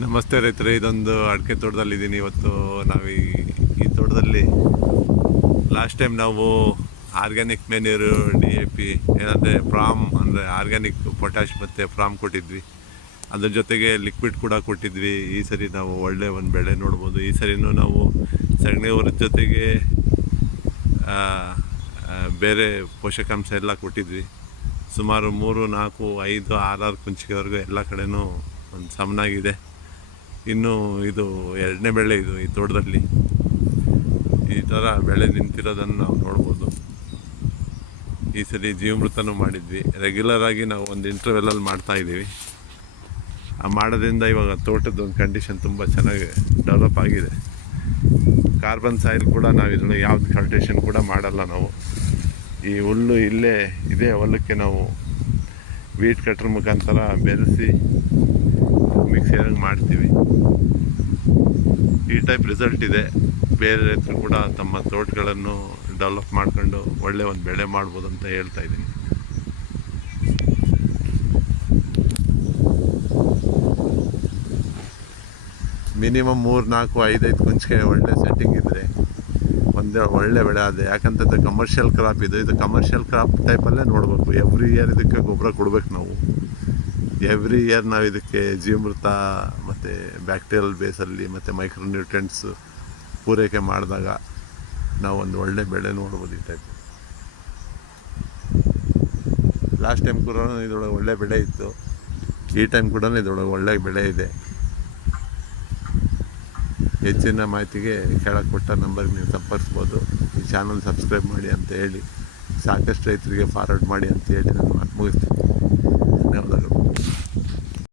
ನಮಸ್ತೆ ರೈತರೆ, ಇದೊಂದು ಅಡಿಕೆ ತೋಟದಲ್ಲಿದ್ದೀನಿ. ಇವತ್ತು ನಾವು ಈ ತೋಟದಲ್ಲಿ ಲಾಸ್ಟ್ ಟೈಮ್ ನಾವು ಆರ್ಗ್ಯಾನಿಕ್ ಮೆನ್ಯೂರು DAP ಏನಂದರೆ ಪ್ರಾಮ್ ಅಂದರೆ ಆರ್ಗ್ಯಾನಿಕ್ ಪೊಟ್ಯಾಶ್ ಮತ್ತು ಪ್ರಾಮ್ ಕೊಟ್ಟಿದ್ವಿ. ಅದ್ರ ಜೊತೆಗೆ ಲಿಕ್ವಿಡ್ ಕೂಡ ಕೊಟ್ಟಿದ್ವಿ. ಈ ಸರಿ ನಾವು ಒಳ್ಳೆ ಒಂದು ಬೆಳೆ ನೋಡ್ಬೋದು. ಈ ಸರಿನೂ ನಾವು ಸಗಣಿ ಹೊರದ ಜೊತೆಗೆ ಬೇರೆ ಪೋಷಕಾಂಶ ಎಲ್ಲ ಕೊಟ್ಟಿದ್ವಿ. ಸುಮಾರು 3, 4, 5, 6 ಕುಂಚಿಕೆವರೆಗೂ ಎಲ್ಲ ಕಡೆನೂ ಒಂದು ಸಮನಾಗಿದೆ. ಇನ್ನು ಇದು 2ನೇ ಬೆಳೆ. ಇದು ಈ ತೋಟದಲ್ಲಿ ಈ ಥರ ಬೆಳೆ ನಿಂತಿರೋದನ್ನು ನಾವು ನೋಡ್ಬೋದು. ಈ ಸರಿ ಜೀವಾಮೃತನೂ ಮಾಡಿದ್ವಿ. ರೆಗ್ಯುಲರ್ ಆಗಿ ನಾವು ಒಂದು ಇಂಟರ್ವೆಲಲ್ಲಿ ಮಾಡ್ತಾಯಿದ್ದೀವಿ. ಮಾಡೋದ್ರಿಂದ ಇವಾಗ ತೋಟದ ಒಂದು ಕಂಡೀಷನ್ ತುಂಬ ಚೆನ್ನಾಗಿ ಡೆವಲಪ್ ಆಗಿದೆ. ಕಾರ್ಬನ್ ಸಾಯಿಲ್ ಕೂಡ ನಾವು ಇದರೊಳಗೆ ಯಾವ್ದು ಕಲ್ಟಿವೇಷನ್ ಕೂಡ ಮಾಡಲ್ಲ. ನಾವು ಈ ಹುಲ್ಲು ಇದೇ ಹೊಲಕ್ಕೆ ನಾವು ವೀಟ್ ಕಟ್ರ್ ಮುಖಾಂತರ ಬೆರೆಸಿ ಮಿಕ್ಸಿಯಾಗಿ ಮಾಡ್ತೀವಿ. ಈ ಟೈಪ್ ರಿಸಲ್ಟ್ ಇದೆ. ಬೇರೆ ರೈತರು ಕೂಡ ತಮ್ಮ ತೋಟಗಳನ್ನು ಡೆವಲಪ್ ಮಾಡ್ಕೊಂಡು ಒಳ್ಳೆ ಒಂದು ಬೆಳೆ ಮಾಡ್ಬೋದು ಅಂತ ಹೇಳ್ತಾ ಇದ್ದೀನಿ. ಮಿನಿಮಮ್ 3, 4, 5 ಕುಂಚಿಕೆ ಒಳ್ಳೆ ಸೆಟ್ಟಿಂಗ್ ಇದ್ದರೆ ಒಂದು ಒಳ್ಳೆ ಬೆಳೆ ಆದ. ಯಾಕಂತ ಕಮರ್ಷಿಯಲ್ ಕ್ರಾಪ್ ಇದು ಕಮರ್ಷಿಯಲ್ ಕ್ರಾಪ್ ಟೈಪಲ್ಲೇ ನೋಡಬೇಕು. ಎವ್ರಿ ಇಯರ್ ಇದಕ್ಕೆ ಗೊಬ್ಬರ ಕೊಡಬೇಕು ನಾವು. ಎವ್ರಿ ಇಯರ್ ನಾವು ಇದಕ್ಕೆ ಜೀವಾಮೃತ ಮತ್ತು ಬ್ಯಾಕ್ಟೀರಿಯಲ್ ಬೇಸಲ್ಲಿ ಮತ್ತು ಮೈಕ್ರೋ ನ್ಯೂಟ್ರಿಯೆಂಟ್ಸು ಪೂರೈಕೆ ಮಾಡಿದಾಗ ನಾವು ಒಂದು ಒಳ್ಳೆ ಬೆಳೆ ನೋಡ್ಬೋದು. ಈ ಟೈಪ್ ಲಾಸ್ಟ್ ಟೈಮ್ ಕೂಡ ಇದರೊಳಗೆ ಒಳ್ಳೆ ಬೆಳೆ ಇತ್ತು. ಈ ಟೈಮ್ ಕೂಡ ಇದರೊಳಗೆ ಒಳ್ಳೆ ಬೆಳೆ ಇದೆ. ಹೆಚ್ಚಿನ ಮಾಹಿತಿಗೆ ಕೆಳಗೆ ಕೊಟ್ಟ ನಂಬರ್ಗೆ ನೀವು ಸಂಪರ್ಕಿಸ್ಬೋದು. ಈ ಚಾನಲ್ ಸಬ್ಸ್ಕ್ರೈಬ್ ಮಾಡಿ ಅಂತ ಹೇಳಿ, ಸಾಕಷ್ಟು ರೈತರಿಗೆ ಫಾರ್ವರ್ಡ್ ಮಾಡಿ ಅಂತ ಹೇಳಿ ನಾನು ಮಾತು ಮುಗಿಸ್ತೀನಿ. ಧನ್ಯವಾದಗಳು.